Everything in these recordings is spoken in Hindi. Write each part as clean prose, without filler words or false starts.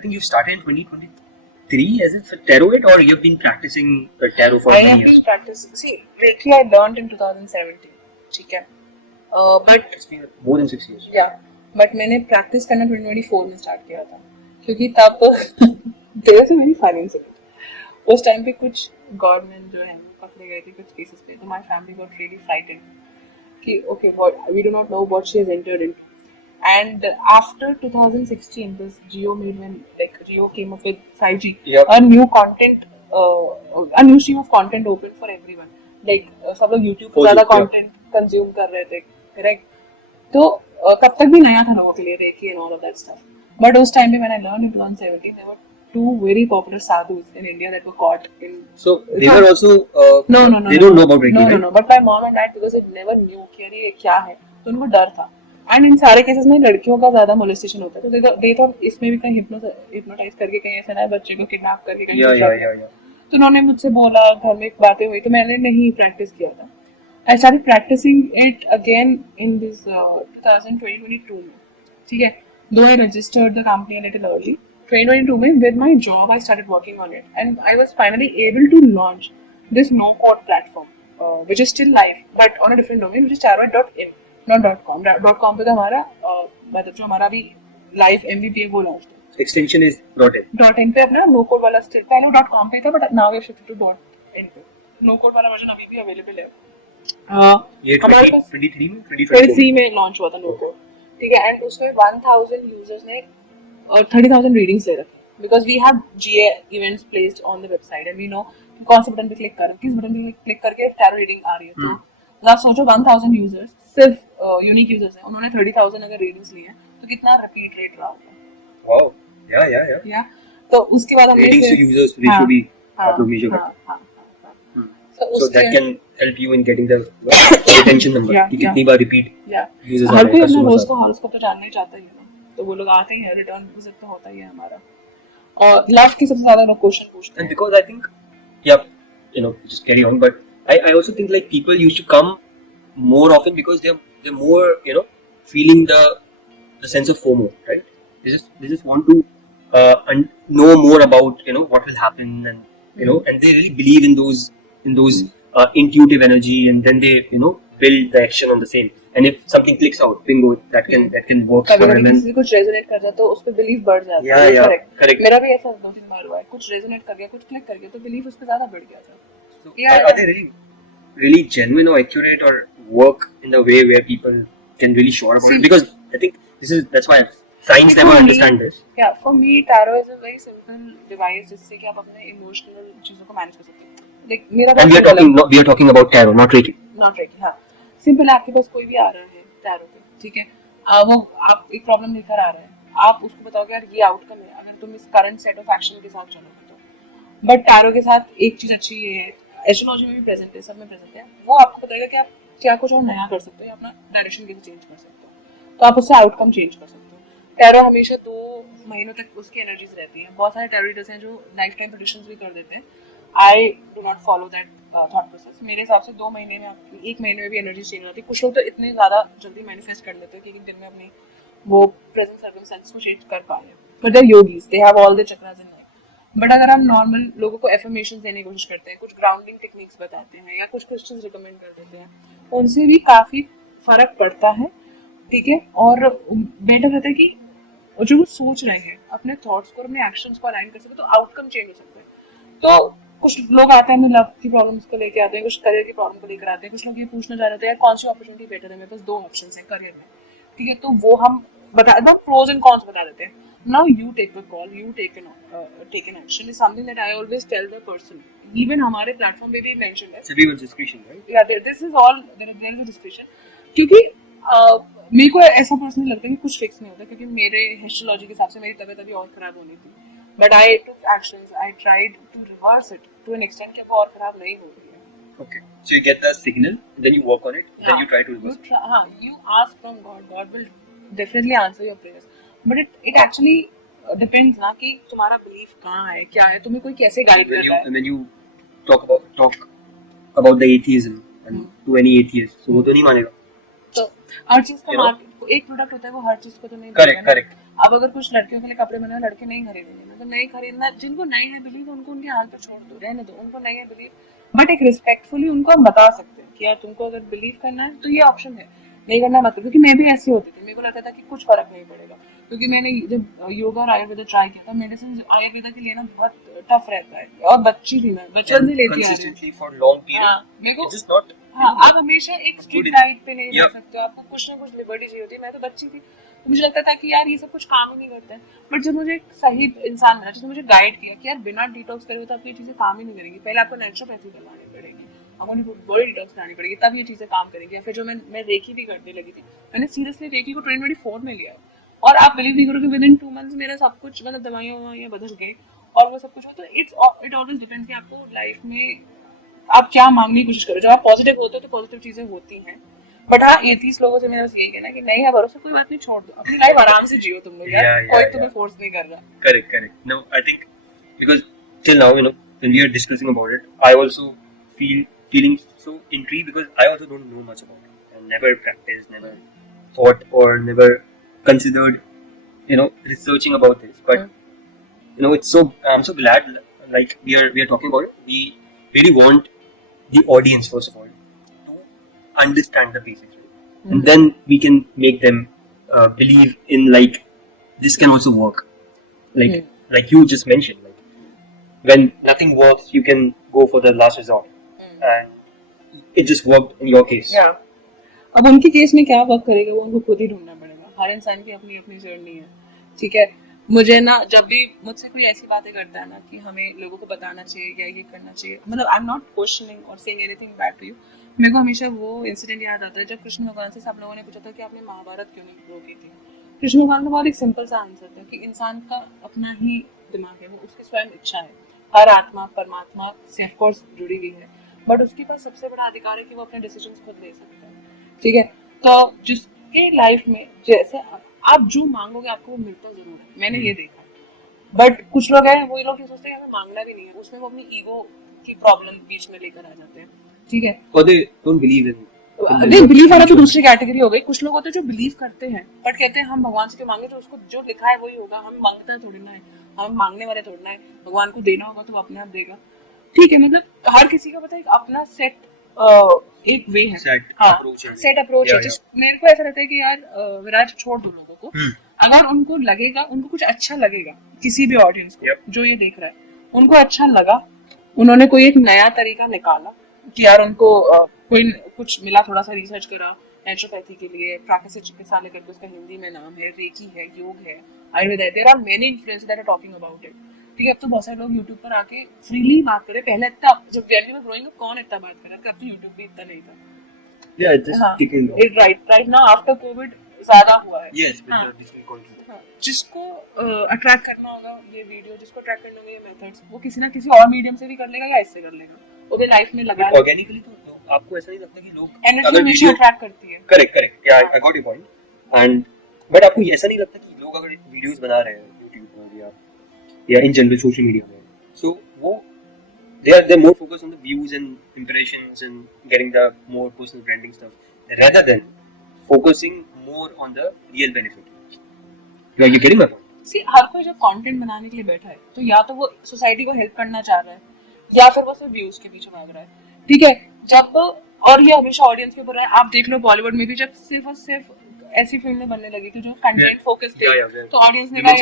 I think you started in 2023 as a tarot it, or you've been practicing tarot for I many have years? been practicing. See, Reiki I learned in 2017. ठीक है. But It's been more than 6 years. yeah, but मैंने practice करना 2024 में start किया था. क्योंकि तब there was a very funny incident. उस टाइम पे कुछ गवर्नमेंट जो है वो पकड़े गए थे कुछ केसेस पे, तो my family got really frightened कि okay, what we do not know what she has entered into. And after 2016, this Jio made when like Jio came up with 5G, Yep. a new content, a new stream of content open for everyone. Like सब लोग YouTube पे ज़्यादा content consume कर रहे थे, correct? तो तब तक भी नया था लोगों के लिए Reiki and all of that stuff. But उस time पे when I learned in 2017, there were two very popular sadhus in India that were caught in. So they were also. No. They don't know about Reiki, No. right? But my mom and dad, because they never knew कि अरे ये क्या है, तो उनको डर था. एंड इन सारे केसेस में लड़कियों का ज्यादा मोलेस्टेशन होता है, तो दे थॉट इसमें भी कहीं हिप्नोटाइज करके कहीं ऐसा ना बच्चे को किडनैप करके कहीं Yeah. तो उन्होंने मुझसे बोला, घर में बातें हुई, तो मैंने नहीं प्रैक्टिस किया था. I started practicing it again in this 2022 में. ठीक है, though I registered the company little early. 2022 में with my job I started working on it and I was finally able to launch this no code platform which is still live but on a different domain which is tarot.in. not .com. .com पे तो हमारा मतलब जो हमारा भी लाइव MVP है वो लॉन्च था. Extension is .in. .in पे अपना नो कोड वाला स्टिल पहले .com पे था but now we have shifted to .in पे. नो कोड वाला वर्जन अभी भी अवेलेबल है. ये हमारे पास 2023 में 2023 में लॉन्च हुआ था नो कोड. ठीक है, एंड उसमें 1000 यूजर्स ने 30,000 रीडिंग्स ले रखी because we have GA events placed on the website and we know कौन से बटन पे क्लिक करें, किस बटन पे क्लिक करके टैरो रीडिंग आ रही है. तो आप सोचो 1000 यूजर्स सिर्फ यूनिक यूजर्स हैं, उन्होंने 30,000 अगर रीडिंग्स ली हैं तो कितना रिपीट रेट रहा होगा. Wow. Yeah. या तो उसके बाद हमने Ratings to users ratio भी आप लोग measure करते हैं. So that can help you in getting the retention number कि कितनी बार repeat users हर कोई अपना रोज का हॉरोस्कोप तो जानना ही चाहता ही है ना, तो वो लोग आते हैं, रिटर्न विजिट तो होता ही है हमारा. और लास्ट की सबसे ज्यादा लोग क्वेश्चन पूछते हैं. And because I think just carry on, but I also think like people used to come more often because they're more feeling the sense of FOMO, right? They just want to know more about what will happen, and and they really believe in those intuitive energy, and then they build the action on the same, and if something clicks out, bingo, that can work for them. किसी कुछ रेजोनेट कर जाता है तो उस पे बिलीव बढ़ जाता है. Yeah, correct. मेरा भी ऐसा 2-3 बार हुआ है, कुछ रेजोनेट कर गया, कुछ क्लिक कर गया तो बिलीव उस पे ज्यादा बढ़ गया था. So are they really genuine or accurate or work in the way where people can really sure about it? Because I think that's why science never understand this. Yeah, for me tarot is a very simple device जिससे कि आप अपने इमोशनल चीजों को मैनेज कर सकते हैं. Like मेरा and we are talking about tarot, not Reiki. हाँ, सिंपल है. आपके पास कोई भी आ रहा है टैरो पे, ठीक है, वो आप एक प्रॉब्लम लेकर आ रहे हैं, आप उसको बताओगे यार ये आउटकम है अगर तुम इस करंट सेट ऑफ एक्शन के साथ चलोगे तो. बट टैरो के साथ एक चीज अच्छी ये है, एस्ट्रोलॉजी में भी प्रेजेंट है, सब में प्रेजेंट है, वो आपको बताएगा कि आप क्या कुछ और नया कर सकते हो या अपना डायरेक्शन कैसे चेंज कर सकते हो, तो आप उससे आउटकम चेंज कर सकते हो. टैरो हमेशा 2 महीनों तक उसकी एनर्जीज रहती हैं. बहुत सारे टैरो रीडर्स हैं जो लाइफ टाइम प्रेडिक्शंस भी कर देते हैं. I do not follow that thought process. मेरे हिसाब से 2 महीने में आपकी 1 महीने में भी एनर्जी चेंज होती है. कुछ लोग तो इतने ज़्यादा जल्दी मैनिफेस्ट कर लेते हैं कि एक दिन में अपनी वो प्रेजेंट सर्कमस्टेंसेस को चेंज कर पा रहे हैं. But they are yogis, they have all the chakras in life. But अगर हम नॉर्मल लोगों को एफर्मेशंस देने की कोशिश करते हैं, कुछ ग्राउंडिंग टेक्निक्स बताते हैं या कुछ क्वेश्चंस रिकमेंड कर देते हैं, उनसे भी काफ़ी फर्क पड़ता है. ठीक है, और बेटर रहता है कि जो वो सोच रहे हैं अपने थॉट्स को और अपने एक्शंस को अलाइन कर सके तो आउटकम चेंज हो सकता है. तो कुछ लोग आते हैं लव की प्रॉब्लम्स को लेके आते हैं, कुछ करियर की प्रॉब्लम को लेकर आते हैं, कुछ लोग ये पूछना चाह रहे हैं कौन सी अपॉर्चुनिटी बेटर है, मेरे पास 2 ऑप्शंस हैं करियर में. ठीक है, तो वो हम बता दो, प्रोज एंड कॉन्स बता देते हैं. Now you take the call, you take an action is something that I always tell the person. Even हमारे प्लेटफॉर्म पे भी मेंशन है everyone's discretion, right? Yeah, this is all there is a discretion. क्योंकि मेरे को ऐसा पर्सनली लगता है कि कुछ फिक्स नहीं होता, क्योंकि मेरे एस्ट्रोलॉजी के हिसाब से मेरी तबीयत अभी और खराब होनी थी, but I took actions, I tried to reverse it to an extent कि वो और खराब नहीं हो रही है. Okay, so you get the signal, then you work on it, then you try to reverse it. You ask from God, God will definitely answer your prayers, but it actually depends ना कि तुम्हारा बिलीफ कहाँ है, क्या है, तुम्हें कोई कैसे गाइड कर रहा है. And when you talk about the atheism and to any atheist, so वो तो नहीं मानेगा. तो हर चीज का मार्केट, एक प्रोडक्ट होता है वो हर चीज को तो नहीं. Correct. अब अगर कुछ लड़कियों के लिए कपड़े बना लड़के नहीं खरीदेंगे ना, तो नहीं खरीदना, जिनको नहीं है बिलीव उनको उनके हाल पे छोड़ दो, रहने दो, उनको नहीं है बिलीव, बट एक रिस्पेक्टफुली उनको हम बता सकते हैं कि यार तुमको अगर बिलीव करना है तो ये ऑप्शन है, नहीं करना मत, क्योंकि मैं भी ऐसी होती थी, मेरे को लगता था कि कुछ फर्क नहीं पड़ेगा, क्योंकि मैंने जब योगा और आयुर्वेदा ट्राई किया था, मेडिसिन आयुर्वेदा के लिए ना बहुत टफ रहता है, और बच्ची थी मैं, बचपन से लेती आ रही हूँ। consistently for long period, हाँ, मेरे को it's just not, हाँ, आप हमेशा एक स्ट्रिक्ट good डाइट पे नहीं रह yeah, सकते हो, आपको कुछ ना कुछ लिबर्टी चाहिए होती है। मैं तो बच्ची थी, तो मुझे लगता था कि यार ये सब कुछ काम ही नहीं करता है, बट जब मुझे एक सही इंसान मिला जिसने मुझे गाइड किया कि यार बिना डिटॉक्स करे हुए तो आपकी ये चीजें काम ही नहीं करेंगी, पहले आपको नेचुरोपैथी करवानी पड़ेगी, आपको बॉडी डिटॉक्स करानी पड़ेगी, तब ये चीजें काम करेंगी। या फिर जो मैं रेकी भी करने लगी थी, मैंने सीरियसली रेकी को 2024 में लिया, और आप बिलीव नहीं करोगे विद इन 2 मंथ्स मेरा सब कुछ, मतलब दवाइयाँ बदल गई और वो सब कुछ हो। तो इट ऑलवेज डिपेंड्स कि आपको लाइफ में आप क्या मांगने की कोशिश करो। जब आप पॉजिटिव होते हो तो पॉजिटिव चीजें होती हैं, बट हाँ 30 लोगों से मेरा बस यही कहना है कि नहीं है भरोसा, कोई बात नहीं, छोड़ दो, अपनी लाइफ आराम से जियो तुम लोग, यार कोई तुम्हें फोर्स नहीं कर रहा। correct. No, I think because till now, when we are discussing about it, I also feeling so intrigued because I also don't know much about it and never practiced, never thought or never considered, researching about this. But it's so, I'm so glad like we are talking about it. We really want the audience first of all to understand the basics, right? And then we can make them believe in like this can also work. Like you just mentioned, like when nothing works, you can go for the last resort, and it just worked in your case. Yeah. अब उनके केस में क्या वर्क करेगा वो उनको खुद ही ढूंढना पड़ेगा, हर इंसान की अपनी अपनी जर्नी है, ठीक है। मुझे ना जब भी मुझसे कोई ऐसी बातें करता है ना कि हमें लोगों को बताना चाहिए या ये करना चाहिए, मतलब आई एम नॉट क्वेश्चनिंग और saying anything bad to you, मेरे को हमेशा वो इंसिडेंट याद आता है जब कृष्ण भगवान से सब लोगों ने पूछा था कि आपने महाभारत क्यों नहीं रोकी थी। कृष्ण भगवान का बहुत एक सिंपल सा आंसर था कि इंसान का अपना ही दिमाग है, वो उसकी स्वयं इच्छा है, हर आत्मा परमात्मा से ऑफ कोर्स जुड़ी हुई है, बट उसके पास सबसे बड़ा अधिकार है कि वो अपने डिसीजंस खुद ले सकता है, ठीक है। तो जिसके लाइफ में जैसे आप जो मांगोगे आपको वो मिलता जरूर है, मैंने ये देखा, बट कुछ लोग हैं वही लोग ये सोचते हैं हमें मांगना भी नहीं है, उसमें वो अपनी ईगो की प्रॉब्लम बीच में लेकर आ जाते हैं, ठीक है। Or they don't believe in नहीं, बिलीव वाला तो दूसरी कैटेगरी हो गई। कुछ लोग होते हैं जो बिलीव करते हैं बट कहते हैं हम भगवान से क्यों मांगे, जो उसको जो लिखा है वही होगा, हम मांगते हैं थोड़ी ना है, हम मांगने वाले थोड़ी ना है, भगवान को देना होगा तो वो अपने आप देगा, ठीक है। मतलब हर किसी का पता है अपना सेट एक वे है, सेट अप्रोच है। मेरे को ऐसा लगता है कि यार विराट छोड़ दो लोगों को, अगर उनको लगेगा, उनको कुछ अच्छा लगेगा, किसी भी ऑडियंस को जो ये देख रहा है उनको अच्छा लगा, उन्होंने कोई एक नया तरीका निकाला कि यार उनको कोई कुछ मिला, थोड़ा सा रिसर्च करा नेचुरोपैथी के लिए, प्राकृतिक चिकित्सा लेकर के उसका हिंदी में नाम है, रेकी है, योग है, आयुर्वेद है, there are many influencers that are talking about it, ठीक है। अब तो बहुत सारे लोग यूट्यूब पर आके फ्रीली बात करे, पहले इतना जब वैल्यू में ग्रोइंग अप कौन इतना बात कर रहा था, अब तो यूट्यूब भी इतना नहीं था, yeah, just ticking off. Right now after Covid ज्यादा हुआ है, Yes, with the digital content. जिसको अट्रैक्ट करना होगा ये वीडियो, जिसको अट्रैक्ट करना होगा ये मेथड्स, वो किसी ना किसी और मीडियम से भी कर लेगा या इससे कर लेगा, वो लाइफ में लगा ऑर्गेनिकली। तो आपको ऐसा नहीं लगता कि लोग एनर्जी हमेशा अट्रैक्ट करती है? करेक्ट, या I got your point, and but आपको ऐसा नहीं लगता कि लोग अगर वीडियोस बना रहे हैं YouTube पर या इन जनरल सोशल मीडिया में, सो वो they're more focused on the views and impressions and getting the more personal branding stuff rather than focusing more on the real benefit? Are you getting my point? See, हर कोई जब कंटेंट बनाने के लिए बैठा है तो या तो वो सोसाइटी को हेल्प करना चाह रहा है या फिर वो सिर्फ व्यूज के पीछे भाग रहा है, ठीक है। जब और ये हमेशा ऑडियंस के ऊपर है, आप देख लो बॉलीवुड में भी जब सिर्फ और सिर्फ ऐसी फिल्में बनने लगी थी जो कंटेंट फोकस थे, तो ऑडियंस ने कहा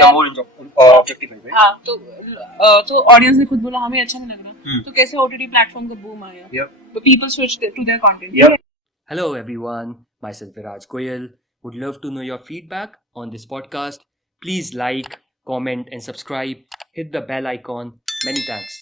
हाँ, तो ऑडियंस ने खुद बोला हमें अच्छा नहीं लग रहा, तो कैसे ओटीटी प्लेटफॉर्म का बूम आया, तो people switch to their content. Hello everyone, myself Viraj Goyal. Would love to know your feedback on this podcast. Please like, comment and subscribe. Hit the bell icon. Many thanks.